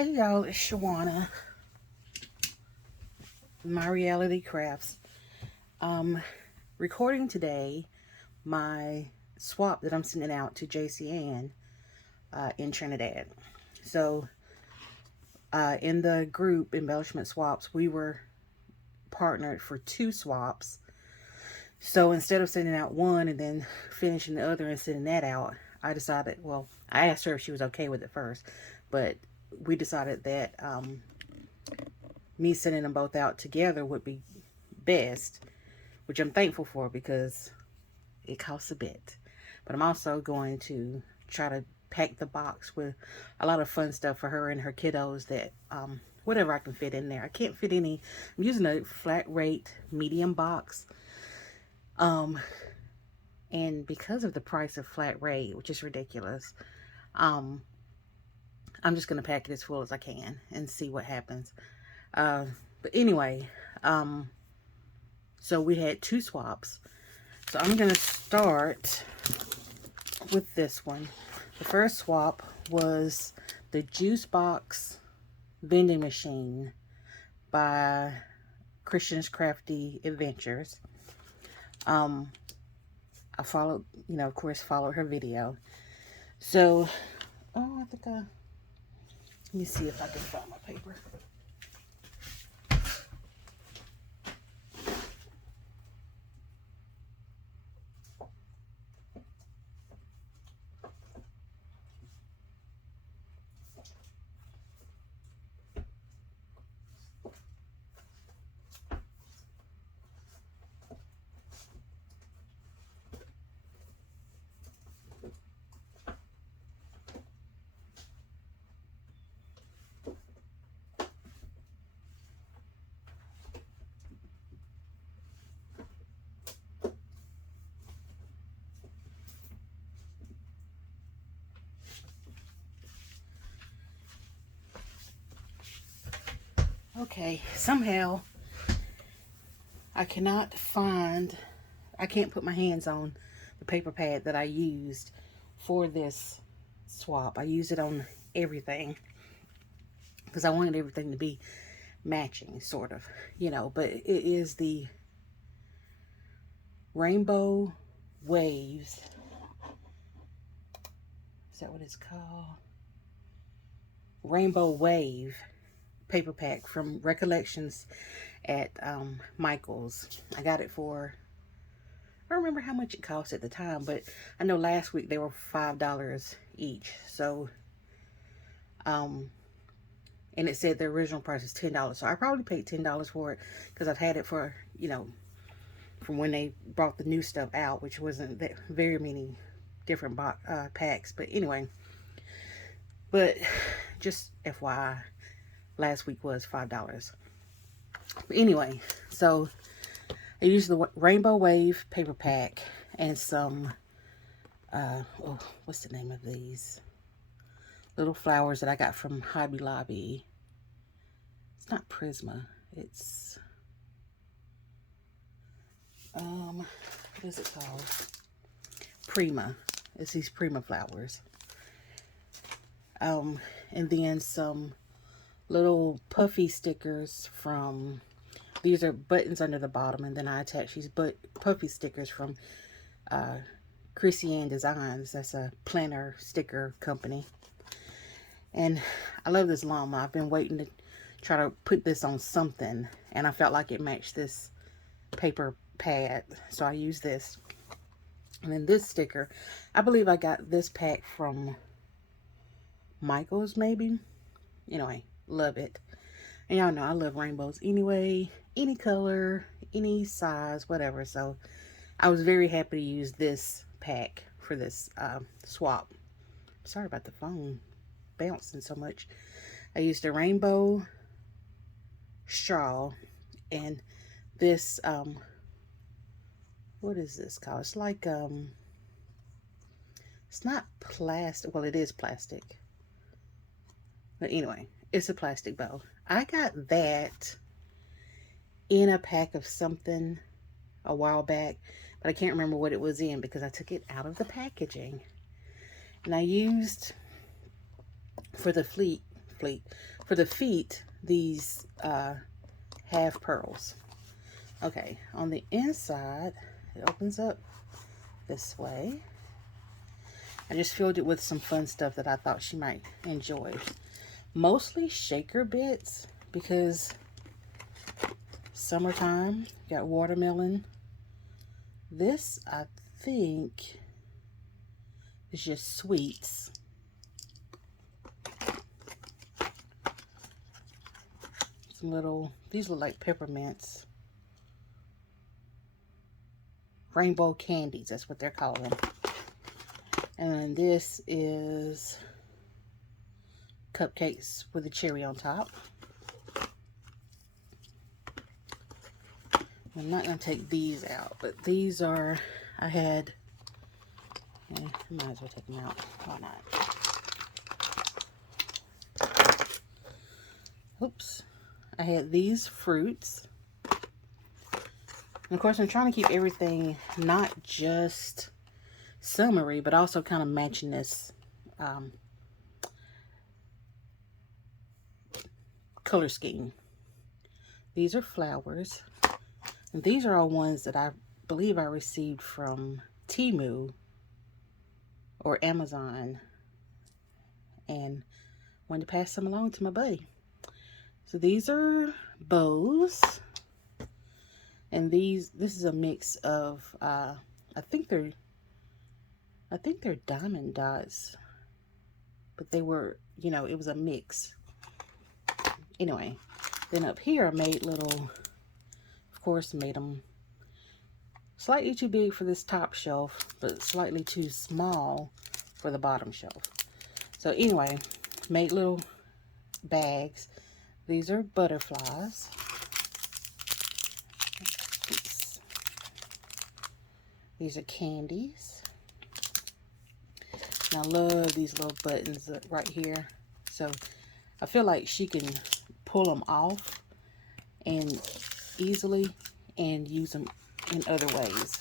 Hey y'all, it's Shawana, My Reality Crafts. Recording today my swap that I'm sending out to Jacianne in Trinidad. So in the group Embellishment Swaps, we were partnered for 2 swaps. So instead of sending out one and then finishing the other and sending that out, I decided, well, I asked her if she was okay with it first, but we decided that me sending them both out together would be best, which I'm thankful for because it costs a bit. But I'm also going to try to pack the box with a lot of fun stuff for her and her kiddos that whatever I can fit in there. I can't fit any. I'm using a flat rate medium box. And because of the price of flat rate, which is ridiculous, I'm just going to pack it as full as I can and see what happens. But anyway, so we had 2 swaps. So I'm going to start with this one. The first swap was the Juice Box vending machine by Christian's Crafty Adventures. I followed, of course, followed her video. So, let me see if I can find my paper. Okay, somehow I can't put my hands on the paper pad that I used for this swap. I used it on everything because I wanted everything to be matching, sort of, but it is the Rainbow Waves. Is that what it's called? Rainbow Wave paper pack from Recollections at Michael's. I got it for, I don't remember how much it cost at the time, but I know last week they were $5 each. So, and it said the original price is $10. So I probably paid $10 for it because I've had it for, from when they brought the new stuff out, which wasn't that very many different packs. But anyway, but just FYI, last week was $5. But anyway, so I used the Rainbow Wave paper pack and some, what's the name of these? Little flowers that I got from Hobby Lobby. It's not Prisma. It's, what is it called? Prima. It's these Prima flowers. And then some little puffy stickers from, these are buttons under the bottom, and then I attach these puffy stickers from Jacianne Designs. That's a planner sticker company. And I love this llama. I've been waiting to try to put this on something, and I felt like it matched this paper pad, so I used this. And then this sticker, I believe I got this pack from Michael's, maybe. Anyway, love it. And y'all know I love rainbows anyway, any color, any size, whatever. So I was very happy to use this pack for this swap. Sorry about the phone bouncing so much. I used a rainbow straw and this, what is this called? It's like, it's not plastic. Well, it is plastic. But anyway, it's a plastic bow. I got that in a pack of something a while back, but I can't remember what it was in because I took it out of the packaging. And I used, for the complete. For the feet, these have pearls. Okay, on the inside, it opens up this way. I just filled it with some fun stuff that I thought she might enjoy. Mostly shaker bits because summertime. Got watermelon. This, I think, is just sweets. Some little, these look like peppermints. Rainbow candies, that's what they're calling. And then this is cupcakes with a cherry on top. I'm not going to take these out, but these are, I had, I might as well take them out. Why not? Oops. I had these fruits. And of course, I'm trying to keep everything not just summery, but also kind of matching this color scheme. These are flowers. And these are all ones that I believe I received from Temu or Amazon. And wanted to pass them along to my buddy. So these are bows. And this is a mix of, I think they're diamond dots. But they were, you know, it was a mix. Anyway, then up here I made little, of course, made them slightly too big for this top shelf, but slightly too small for the bottom shelf. So anyway, made little bags. These are butterflies. These are candies. And I love these little buttons right here. So I feel like she can pull them off and easily and use them in other ways.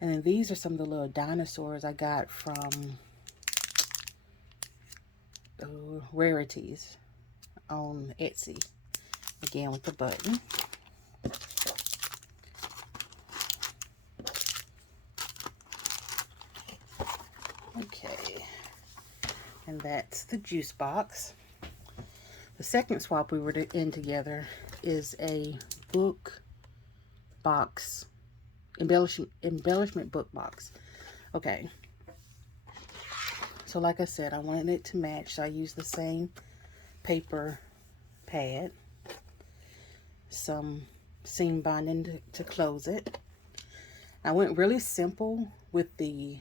And then these are some of the little dinosaurs I got from Rarities on Etsy. Again with the button. Okay, and that's the juice box. The second swap we were in together is a book box, embellishment book box. Okay, so like I said, I wanted it to match, so I used the same paper pad, some seam binding to close it. I went really simple with the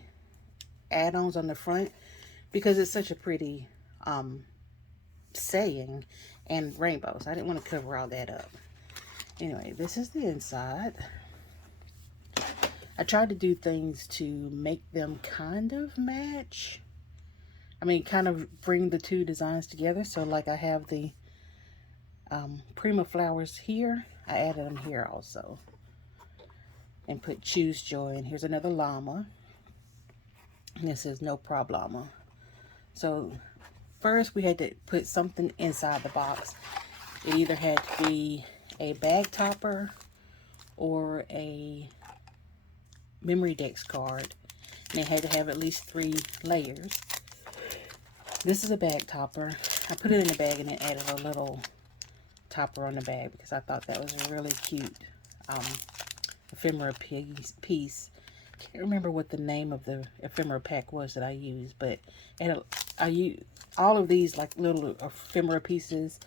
add-ons on the front because it's such a pretty saying and rainbows. I didn't want to cover all that up. Anyway, this is the inside. I tried to do things to make them kind of match. I mean, kind of bring the two designs together. So like I have the Prima flowers here. I added them here also. And put Choose Joy. And here's another llama. And this is No Problema. So first we had to put something inside the box. It either had to be a bag topper or a memory dex card. And it had to have at least 3 layers. This is a bag topper. I put it in the bag and then added a little topper on the bag because I thought that was a really cute ephemera piece. Can't remember what the name of the ephemera pack was that I used, but I used all of these like little ephemera pieces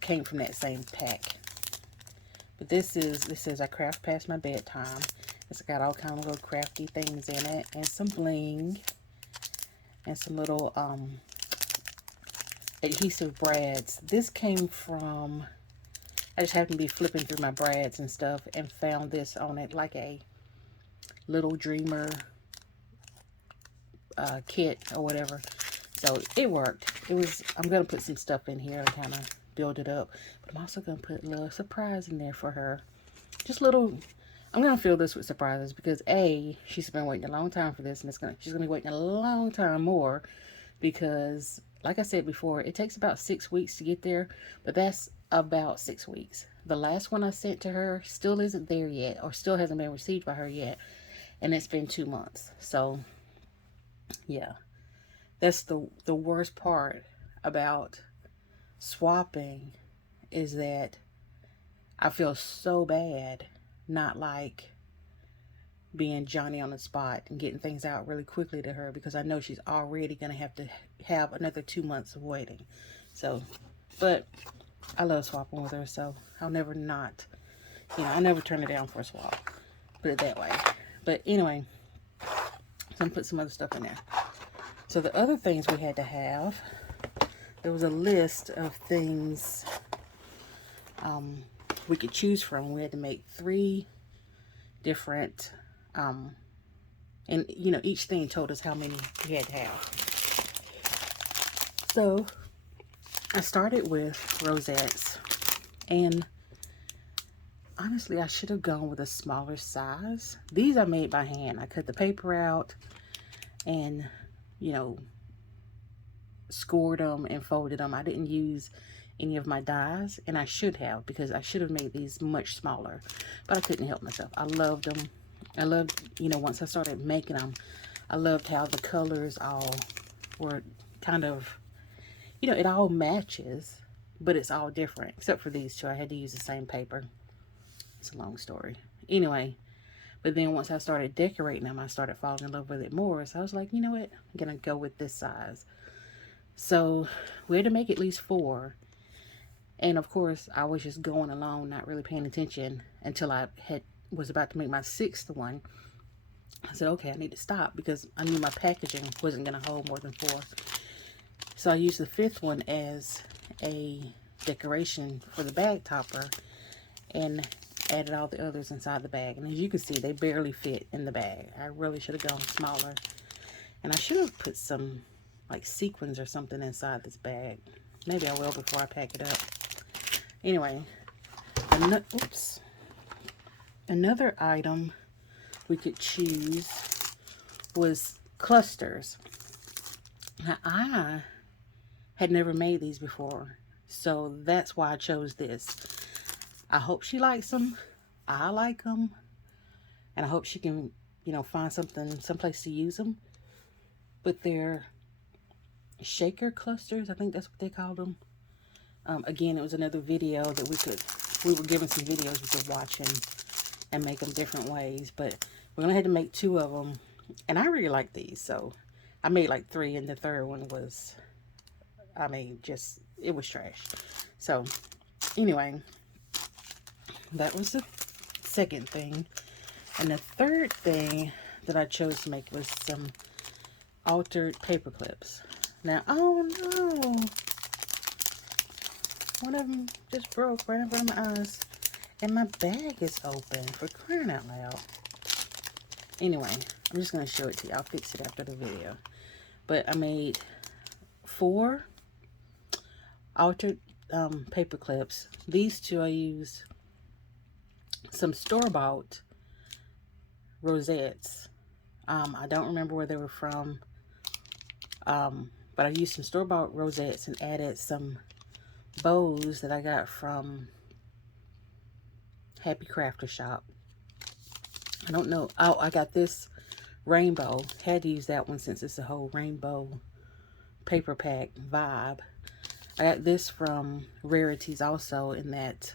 came from that same pack. But this says I craft past my bedtime. It's got all kind of little crafty things in it and some bling and some little adhesive brads. This came from, I just happened to be flipping through my brads and stuff and found this on it, like a Little Dreamer kit or whatever. So it worked. I'm going to put some stuff in here to kind of build it up. But I'm also going to put a little surprise in there for her. Just little, I'm going to fill this with surprises because A, she's been waiting a long time for this, and she's going to be waiting a long time more because like I said before, it takes about 6 weeks to get there, but that's about 6 weeks. The last one I sent to her still isn't there yet, or still hasn't been received by her yet, and it's been 2 months. So yeah, that's the worst part about swapping, is that I feel so bad not like being Johnny on the spot and getting things out really quickly to her, because I know she's already going to have to have another 2 months of waiting. So, but I love swapping with her, so I'll never not, I'll never turn it down for a swap. Put it that way. But anyway, so I'm going to put some other stuff in there. So the other things we had to have, there was a list of things we could choose from. We had to make 3 different, and each thing told us how many we had to have. So I started with rosettes, and honestly, I should have gone with a smaller size. These I made by hand. I cut the paper out and, scored them and folded them. I didn't use any of my dies, and I should have, because I should have made these much smaller, but I couldn't help myself. I loved them. I loved, once I started making them, I loved how the colors all were kind of, it all matches, but it's all different, except for these two. I had to use the same paper. It's a long story. Anyway, but then once I started decorating them, I started falling in love with it more. So I was like, you know what? I'm going to go with this size. So we had to make at least 4. And of course, I was just going along, not really paying attention, until I was about to make my 6th one. I said, okay, I need to stop, because I knew my packaging wasn't going to hold more than 4. So I used the 5th one as a decoration for the bag topper, and added all the others inside the bag. And as you can see, they barely fit in the bag. I really should have gone smaller. And I should have put some like sequins or something inside this bag. Maybe I will before I pack it up. Anyway, another item we could choose was clusters. Now, I had never made these before, so that's why I chose this. I hope she likes them. I like them. And I hope she can, find someplace to use them. But they're shaker clusters. I think that's what they called them. Again, it was another video that we were given some videos we could watch and make them different ways. But we're going to have to make 2 of them. And I really like these. So I made like 3, and the third one was, it was trash. So anyway, that was the second thing. And the third thing that I chose to make was some altered paper clips. Now, oh no, one of them just broke right in front of my eyes, and my bag is open, for crying out loud. Anyway, I'm just going to show it to you. I'll fix it after the video. But I made 4 altered paper clips. These 2 I used some store-bought rosettes. I don't remember where they were from, but I used some store-bought rosettes and added some bows that I got from Happy Crafter Shop. I don't know. Oh, I got this rainbow. Had to use that one since it's a whole rainbow paper pack vibe. I got this from Rarities also, in that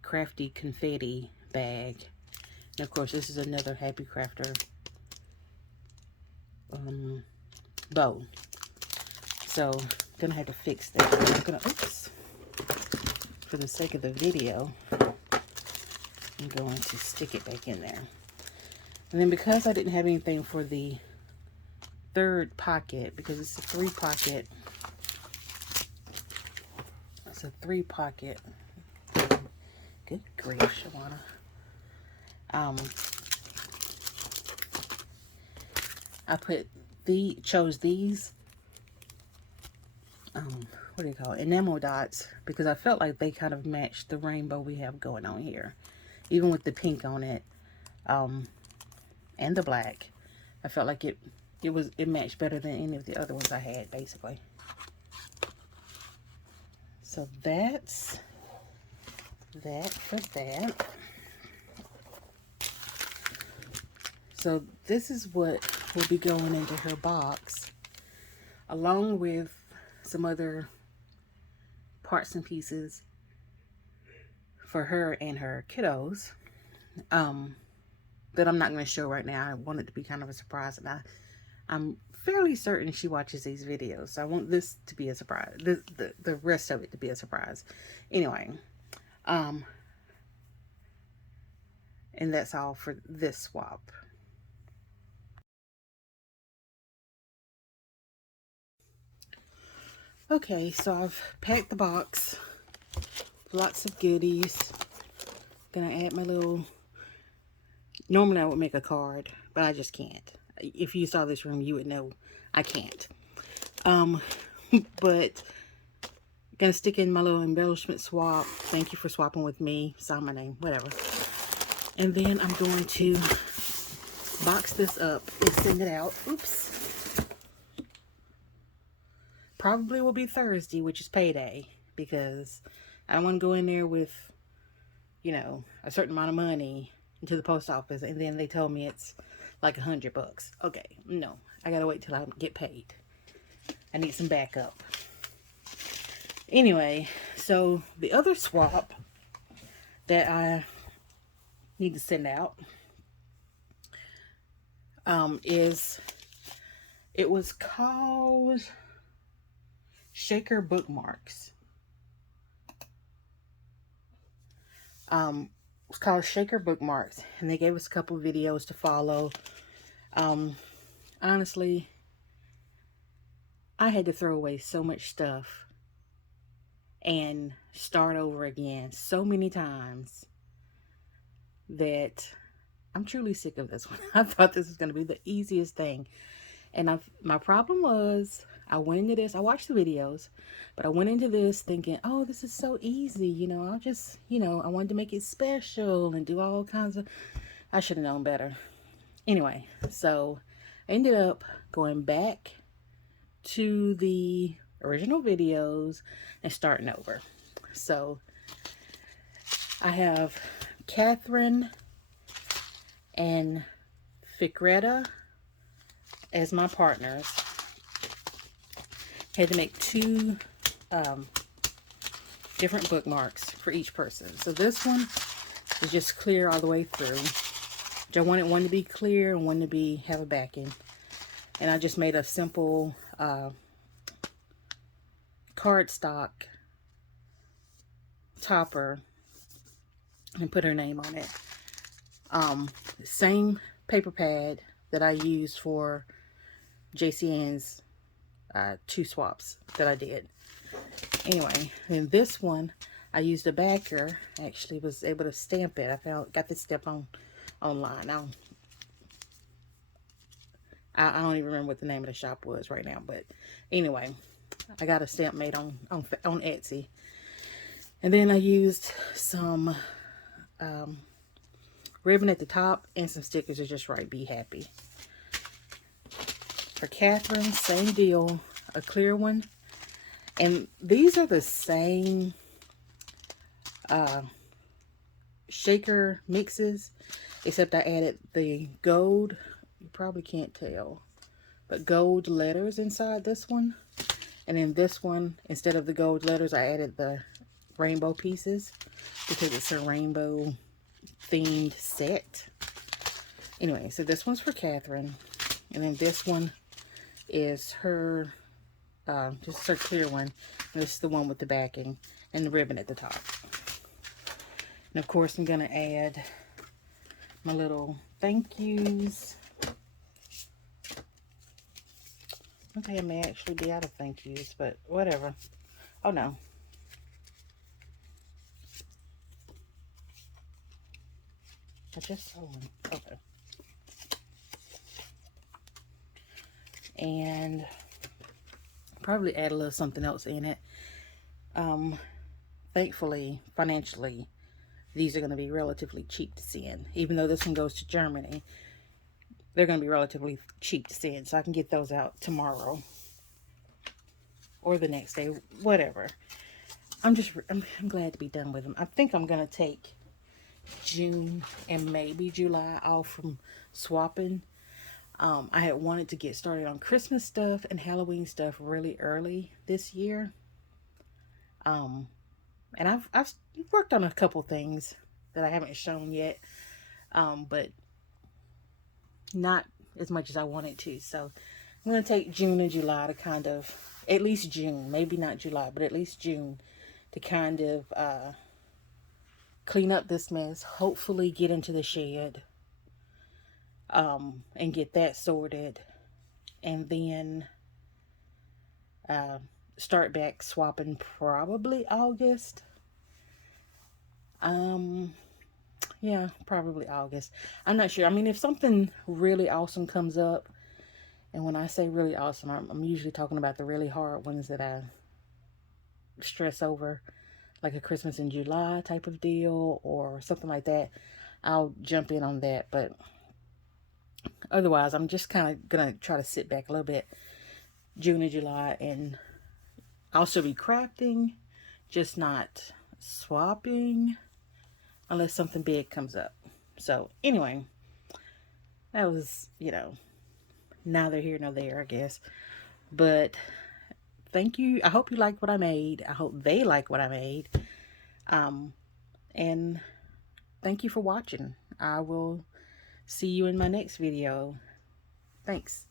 crafty confetti bag. And of course, this is another Happy Crafter bow. So gonna have to fix that. I'm gonna, oops, for the sake of the video, I'm going to stick it back in there. And then because I didn't have anything for the third pocket, because it's a 3-pocket, good grief, Shawana. I chose these what do you call it, enamel dots, because I felt like they kind of matched the rainbow we have going on here, even with the pink on it, and the black. I felt like it it matched better than any of the other ones I had, basically. So that's that for that. So this is what will be going into her box, along with some other parts and pieces for her and her kiddos, that I'm not going to show right now. I want it to be kind of a surprise, and I'm fairly certain she watches these videos, so I want this to be a surprise, the rest of it to be a surprise. Anyway, and that's all for this swap. Okay, so I've packed the box, lots of goodies. Gonna add my little, normally I would make a card, but I just can't. If you saw this room, you would know I can't. But gonna stick in my little embellishment swap. Thank you for swapping with me. Sign my name, whatever. And then I'm going to box this up and send it out. Oops. Probably will be Thursday, which is payday, because I don't want to go in there with, you know, a certain amount of money into the post office and then they told me it's like $100. Okay, no, I gotta wait till I get paid. I need some backup. Anyway, so the other swap that I need to send out is, it was called Shaker Bookmarks. It's called Shaker Bookmarks, and they gave us a couple of videos to follow. Honestly, I had to throw away so much stuff and start over again so many times that I'm truly sick of this one. I thought this was going to be the easiest thing. And my problem was, I went into this, I watched the videos, but I went into this thinking, oh, this is so easy. You know, I'll just, you know, I wanted to make it special and do all kinds of, I should have known better. Anyway, so I ended up going back to the original videos and starting over. So I have Katherine and Fikreta as my partners. Had to make two different bookmarks for each person. So this one is just clear all the way through. I wanted one to be clear and one to have a backing. And I just made a simple cardstock topper and put her name on it. Same paper pad that I used for Jacianne's 2 swaps that I did. Anyway, in this one, I used a backer. I actually was able to stamp it. Got this stamp online. I don't even remember what the name of the shop was right now, but anyway, I got a stamp made on Etsy. And then I used some ribbon at the top and some stickers to just write "Be Happy." For Katherine, same deal, a clear one. And these are the same shaker mixes, except I added the gold, you probably can't tell, but gold letters inside this one. And in this one, instead of the gold letters, I added the rainbow pieces because it's a rainbow themed set. Anyway, so this one's for Katherine, and then this one is her, just her clear one. And this is the one with the backing and the ribbon at the top. And of course, I'm gonna add my little thank yous. Okay, I may actually be out of thank yous, but whatever. Oh no. I just saw one. Okay. And probably add a little something else in it. Thankfully, financially, these are going to be relatively cheap to send. Even though this one goes to Germany, they're going to be relatively cheap to send, so I can get those out tomorrow or the next day, whatever. I'm glad to be done with them. I think I'm going to take June and maybe July off from swapping. I had wanted to get started on Christmas stuff and Halloween stuff really early this year. Um, and I've worked on a couple things that I haven't shown yet, but not as much as I wanted to. So I'm going to take June and July to kind of, at least June, maybe not July, but at least June to kind of clean up this mess, hopefully get into the shed, and get that sorted, and then uh, start back swapping probably August. Um, yeah, probably August. I'm not sure. I mean, if something really awesome comes up, and when I say really awesome, I'm usually talking about the really hard ones that I stress over, like a Christmas in July type of deal or something like that. I'll jump in on that, but otherwise, I'm just kind of gonna try to sit back a little bit, June and July, and I'll still be crafting, just not swapping unless something big comes up. So anyway, that was, neither here nor there, I guess. But thank you. I hope you like what I made. I hope they like what I made. Um, and thank you for watching. I will see you in my next video. Thanks.